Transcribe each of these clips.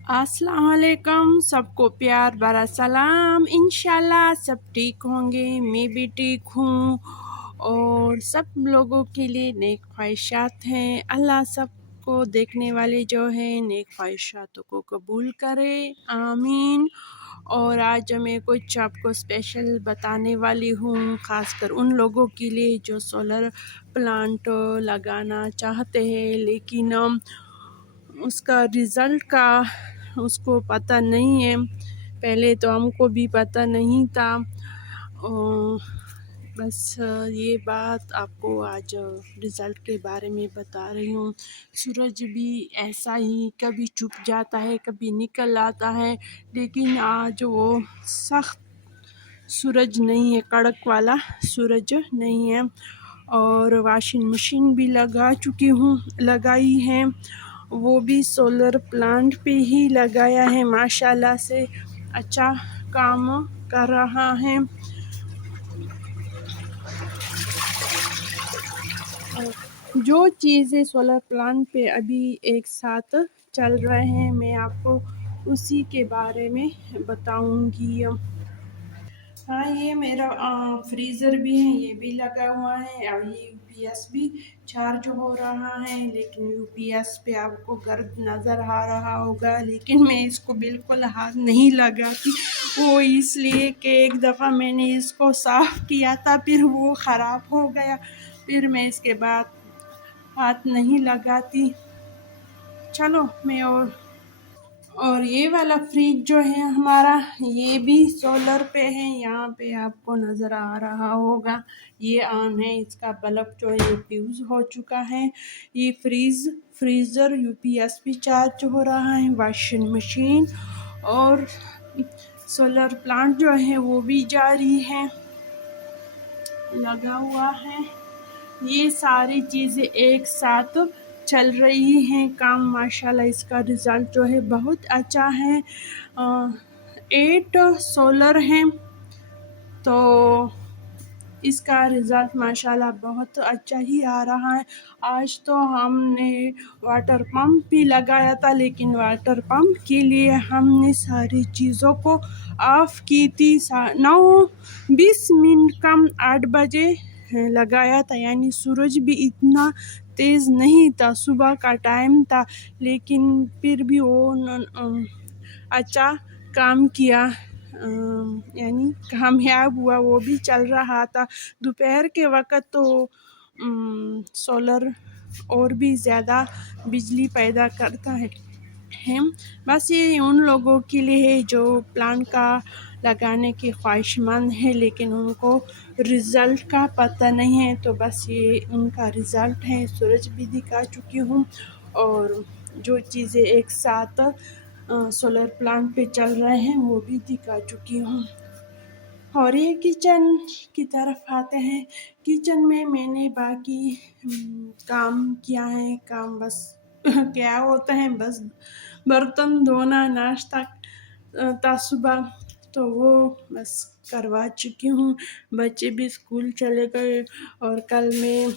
अस्सलाम वालेकुम, सबको प्यार भरा सलाम। इंशाल्लाह सब ठीक होंगे, मैं भी ठीक हूँ और सब लोगों के लिए नेक ख्वाहिशात हैं। अल्लाह सबको देखने वाले जो हैं नेक ख्वाहिशातों को कबूल करे, आमीन। और आज मैं कुछ आपको स्पेशल बताने वाली हूँ, ख़ासकर उन लोगों के लिए जो सोलर प्लांट लगाना चाहते हैं लेकिन उसका रिज़ल्ट का उसको पता नहीं है। पहले तो हमको भी पता नहीं था। बस ये बात आपको आज रिज़ल्ट के बारे में बता रही हूँ। सूरज भी ऐसा ही कभी छुप जाता है, कभी निकल आता है, लेकिन आज वो सख्त सूरज नहीं है, कड़क वाला सूरज नहीं है। और वॉशिंग मशीन भी लगाई है, वो भी सोलर प्लांट पे ही लगाया है। माशाल्लाह से अच्छा काम कर रहा है। जो चीज़ें सोलर प्लांट पे अभी एक साथ चल रहे हैं, मैं आपको उसी के बारे में बताऊंगी। हाँ, ये मेरा फ्रीज़र भी है, ये भी लगा हुआ है और ये यूपीएस भी चार्ज हो रहा है। लेकिन यूपीएस पे आपको गर्द नज़र आ रहा होगा, लेकिन मैं इसको बिल्कुल हाथ नहीं लगाती। वो इसलिए कि एक दफ़ा मैंने इसको साफ़ किया था, फिर वो ख़राब हो गया, फिर मैं इसके बाद हाथ नहीं लगाती। चलो मैं और ये वाला फ्रिज जो है हमारा, ये भी सोलर पे है। यहाँ पे आपको नज़र आ रहा होगा, ये ऑन है, इसका बल्ब जो है ये फ्यूज़ हो चुका है। ये फ्रीज़र यूपीएस भी चार्ज हो रहा है, वॉशिंग मशीन और सोलर प्लांट जो है वो भी जारी है, लगा हुआ है। ये सारी चीज़ें एक साथ चल रही हैं काम। माशाल्लाह इसका रिज़ल्ट जो है बहुत अच्छा है। 8 सोलर हैं, तो इसका रिज़ल्ट माशाल्लाह बहुत अच्छा ही आ रहा है। आज तो हमने वाटर पंप भी लगाया था, लेकिन वाटर पंप के लिए हमने सारी चीज़ों को ऑफ़ की थी। 9:20 कम 8 बजे लगाया था, यानी सूरज भी इतना तेज़ नहीं था, सुबह का टाइम था, लेकिन फिर भी वो अच्छा काम किया, यानी कामयाब हुआ। वो भी चल रहा था दोपहर के वक़्त, तो सोलर और भी ज़्यादा बिजली पैदा करता है। बस ये उन लोगों के लिए है जो प्लांट का लगाने की ख्वाहिशमंद है, लेकिन उनको रिज़ल्ट का पता नहीं है। तो बस ये उनका रिज़ल्ट है। सूरज भी दिखा चुकी हूँ और जो चीज़ें एक साथ सोलर प्लांट पे चल रहे हैं वो भी दिखा चुकी हूँ। और ये किचन की तरफ आते हैं। किचन में मैंने बाकी काम किया है। काम बस क्या होता है, बस बर्तन धोना, नाश्ता था सुबह, तो वो बस करवा चुकी हूँ। बच्चे भी स्कूल चले गए और कल मैं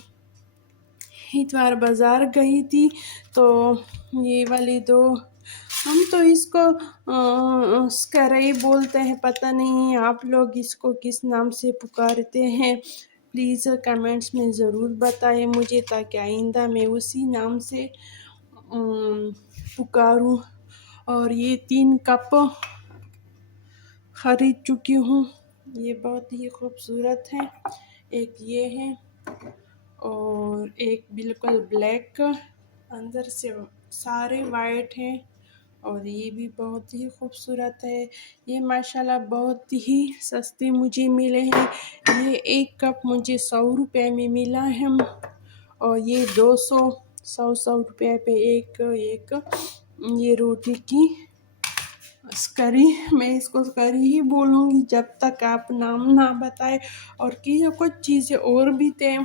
इतवार बाज़ार गई थी, तो ये वाली दो, हम तो इसको स्करई बोलते हैं, पता नहीं आप लोग इसको किस नाम से पुकारते हैं। प्लीज़ कमेंट्स में ज़रूर बताएं मुझे, ताकि आइंदा मैं उसी नाम से पुकारूं। और ये 3 कप ख़रीद चुकी हूँ, ये बहुत ही खूबसूरत है। एक ये है और एक बिल्कुल ब्लैक, अंदर से सारे वाइट हैं, और ये भी बहुत ही खूबसूरत है। ये माशाल्लाह बहुत ही सस्ते मुझे मिले हैं। ये एक कप मुझे 100 रुपये में मिला है, और ये 200 रुपये पे एक ये रोटी की करी, मैं इसको करी ही बोलूँगी जब तक आप नाम ना बताए। और की कुछ चीज़ें और भी थे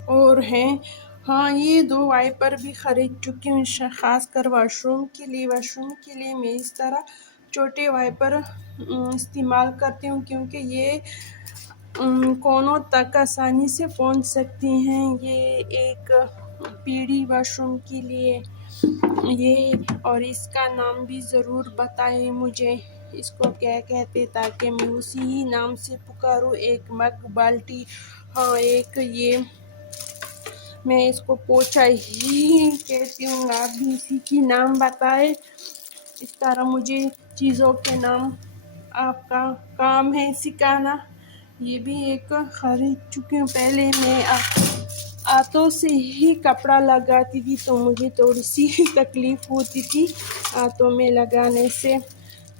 और हैं। हाँ, ये 2 वाइपर भी ख़रीद चुकी हूँ, ख़ासकर वॉशरूम के लिए मैं इस तरह छोटे वाइपर इस्तेमाल करती हूँ, क्योंकि ये कोनों तक आसानी से पहुँच सकती हैं। ये एक पीढ़ी वॉशरूम के लिए ये और इसका नाम भी ज़रूर बताएं मुझे, इसको क्या कहते, ताकि मैं उसी ही नाम से पुकारूं। एक मग, बाल्टी, हाँ एक ये मैं इसको पोछा ही कहती हूँ। आप भी इसी की नाम बताए। इस तरह मुझे चीज़ों के नाम आपका काम है सिखाना। ये भी एक ख़रीद चुकी हूँ। पहले मैं हाथों से ही कपड़ा लगाती थी, तो मुझे थोड़ी सी तकलीफ़ होती थी हाथों में लगाने से।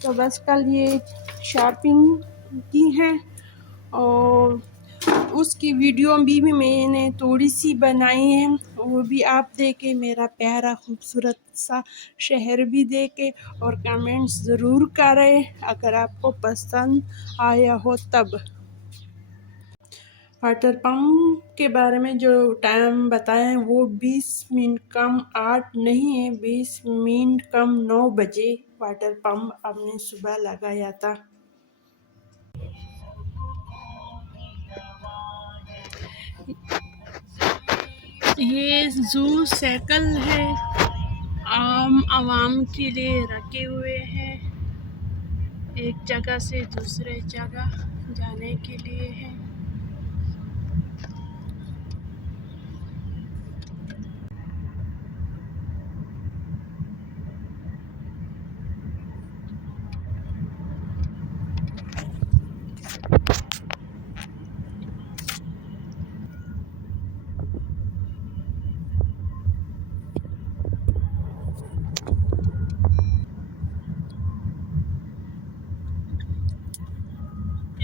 तो बस कल ये शॉपिंग की है और उसकी वीडियो भी मैंने थोड़ी सी बनाई है, वो भी आप देखें। मेरा प्यारा खूबसूरत सा शहर भी देखें और कमेंट्स ज़रूर करें अगर आपको पसंद आया हो तब। वाटर पम्प के बारे में जो टाइम बताया है वो 20 मिनट कम 8 नहीं है, 20 मिनट कम 9 बजे वाटर पम्प हमने सुबह लगाया था। ये जू साइकिल है, आम आवाम के लिए रखे हुए हैं, एक जगह से दूसरे जगह जाने के लिए है।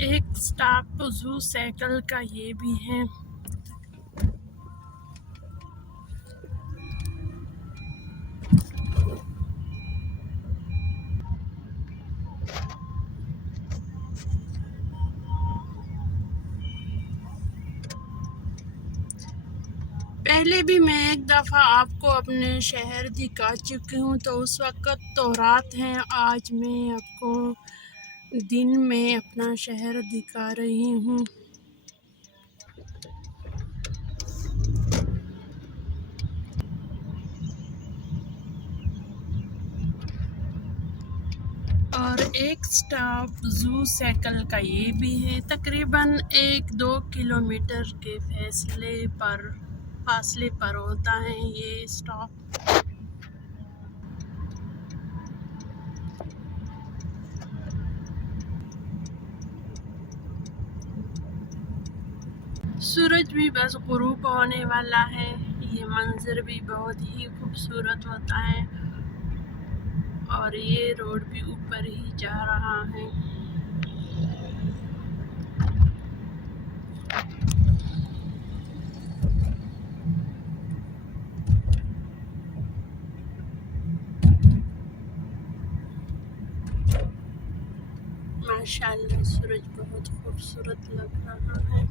एक स्टॉप जू साइकिल का ये भी है। पहले भी मैं एक दफ़ा आपको अपने शहर दिखा चुकी हूँ, तो उस वक़्त तो रात है। आज मैं आपको दिन में अपना शहर दिखा रही हूँ। और एक स्टॉप जू साइकिल का ये भी है। तकरीबन 1-2 किलोमीटर के फासले पर होता है ये स्टॉप। सूरज भी बस गुरूब होने वाला है। ये मंजर भी बहुत ही खूबसूरत होता है और ये रोड भी ऊपर ही जा रहा है। माशाल्लाह सूरज बहुत खूबसूरत लग रहा है।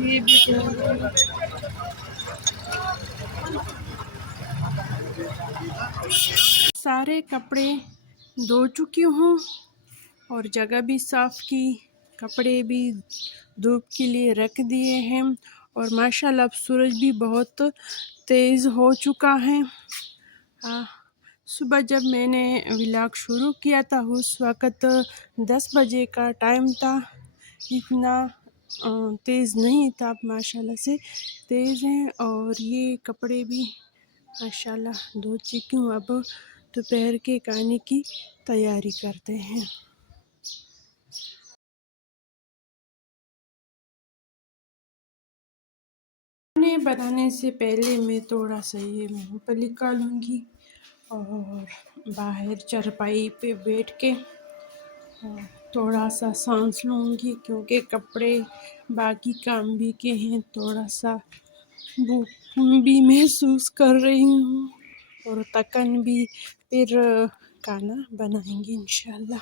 ये भी सारे कपड़े धो चुकी हूँ और जगह भी साफ की, कपड़े भी धूप के लिए रख दिए हैं और माशाल्लाह अब सूरज भी बहुत तेज़ हो चुका है। सुबह जब मैंने व्लॉग शुरू किया था उस वक़्त 10 बजे का टाइम था, इतना तेज़ नहीं था, अब माशाल्लाह से तेज़ है। और ये कपड़े भी माशाल्लाह धो चुकी हूँ। अब दोपहर के खाने की तैयारी करते हैं। खाने बनाने से पहले मैं थोड़ा सा ये मूँगफली निकालूँगी और बाहर चारपाई पे बैठ के थोड़ा सा सांस लूँगी, क्योंकि कपड़े बाकी काम भी के हैं। थोड़ा सा भूख भी महसूस कर रही हूँ और थकन भी। फिर खाना बनाएंगे इंशाल्लाह।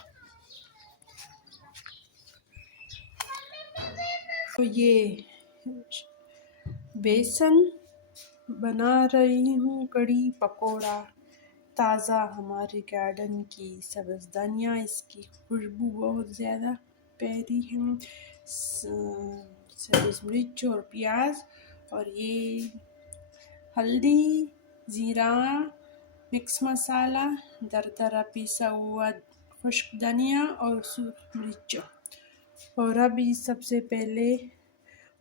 तो ये बेसन बना रही हूँ, कड़ी पकोड़ा ताज़ा हमारे गार्डन की सब्ज़ धनिया, इसकी खुशबू बहुत ज़्यादा प्यारी है। सब्ज़ मिर्च और प्याज और ये हल्दी, ज़ीरा, मिक्स मसाला, दरदरा पिसा हुआ खुश्क धनिया और सूखी मिर्च। और अभी सबसे पहले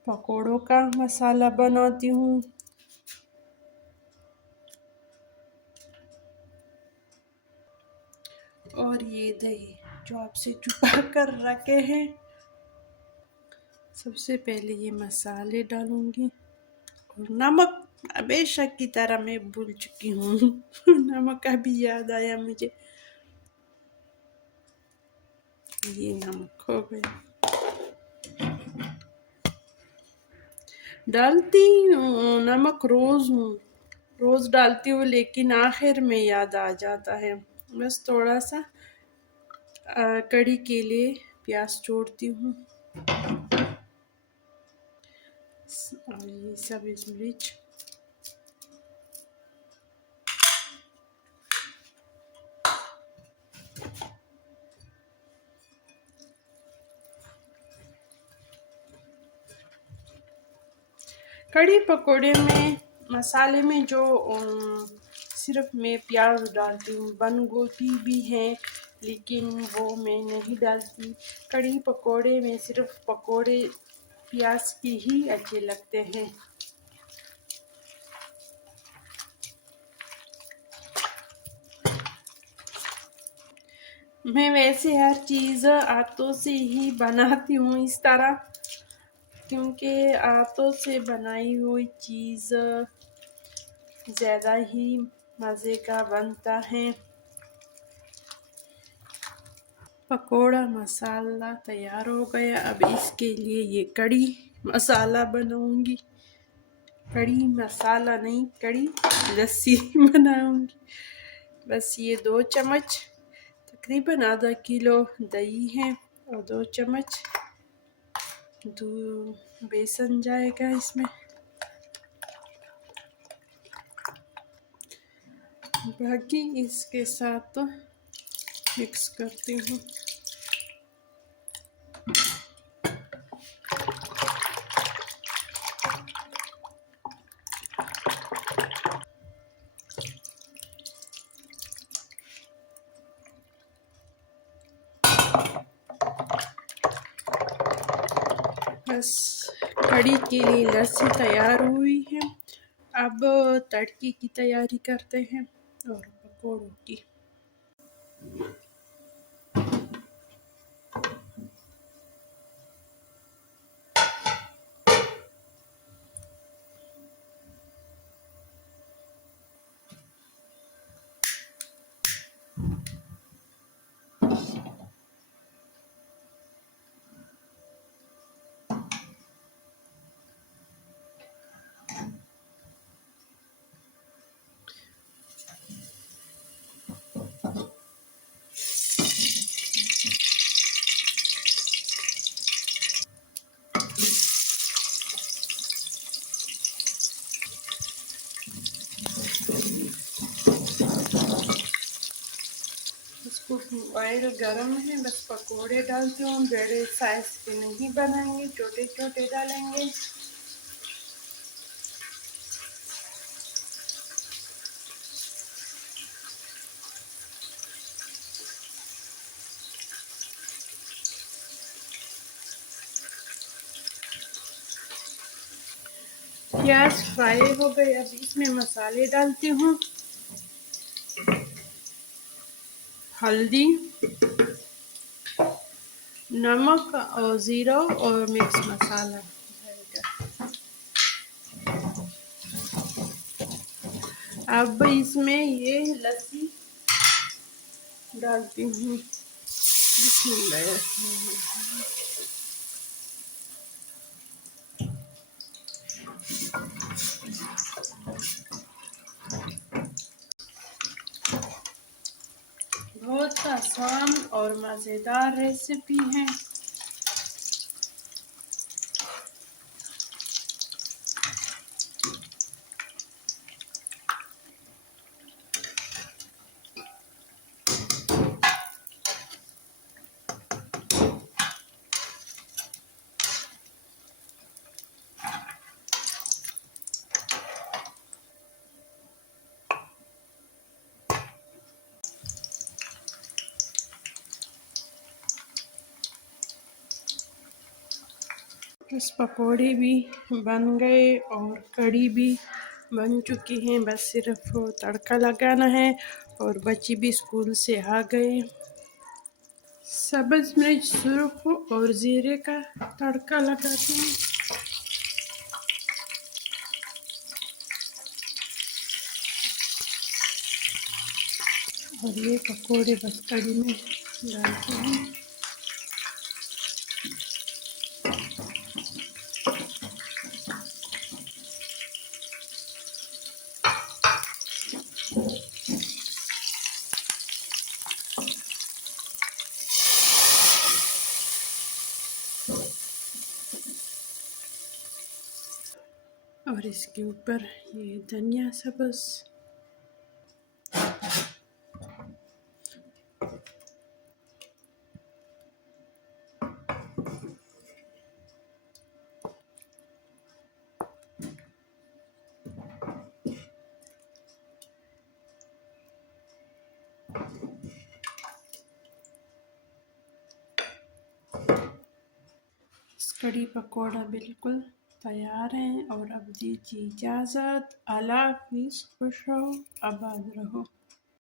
पकोड़ों का मसाला बनाती हूँ। और ये दही जो आपसे छुपा कर रखे हैं, सबसे पहले ये मसाले डालूंगी और नमक हमेशा की तरह मैं भूल चुकी हूँ नमक का भी याद आया मुझे, ये नमक हो गया। डालती हूँ नमक रोज़ डालती हूँ, लेकिन आखिर में याद आ जाता है। बस थोड़ा सा कड़ी के लिए प्याज जोड़ती हूँ और ये सब्ज़ मिर्च। कड़ी पकोड़े में मसाले में जो सिर्फ मैं प्याज डालती हूँ, बंद गोभी भी है लेकिन वो मैं नहीं डालती। कड़ी पकोड़े में सिर्फ पकोड़े प्याज के ही अच्छे लगते हैं। मैं वैसे हर चीज़ हाथों से ही बनाती हूँ इस तरह, क्योंकि हाथों से बनाई हुई चीज़ ज़्यादा ही मज़े का बनता है। पकोड़ा मसाला तैयार हो गया। अब इसके लिए ये कड़ी मसाला बनाऊंगी, कड़ी मसाला नहीं, कड़ी लस्सी बनाऊंगी। बस ये 2 चम्मच, तकरीबन आधा किलो दही है और 2 चम्मच बेसन जाएगा इसमें। बाकी इसके साथ मिक्स करती हूँ। बस कड़ी के लिए लस्सी तैयार हुई है। अब तड़के की तैयारी करते हैं और पकौड़ों की। ऑयल गरम है, बस पकोड़े डालती हूँ। बड़े साइज के नहीं बनाएंगे, छोटे छोटे डालेंगे। प्याज फ्राई हो गए, अब इसमें मसाले डालती हूँ। हल्दी, नमक और ज़ीरा और मिक्स मसाला। अब इसमें ये लस्सी डालती हूँ। बहुत आसान और मज़ेदार रेसिपी है। बस पकोड़े भी बन गए और कढ़ी भी बन चुकी है। बस सिर्फ तड़का लगाना है और बच्चे भी स्कूल से आ गए। सब्ज़ मिर्च, सुर्ख और ज़ीरे का तड़का लगाते हैं। और ये पकोड़े बस कढ़ी में डालते हैं। और इसके ऊपर ये धनिया सब्ज़। कढ़ी पकोड़ा बिल्कुल तैयार हैं। और अब दीजिए इजाज़त। अल्लाह हाफ़िज़। खुश रहो, आबाद रहो।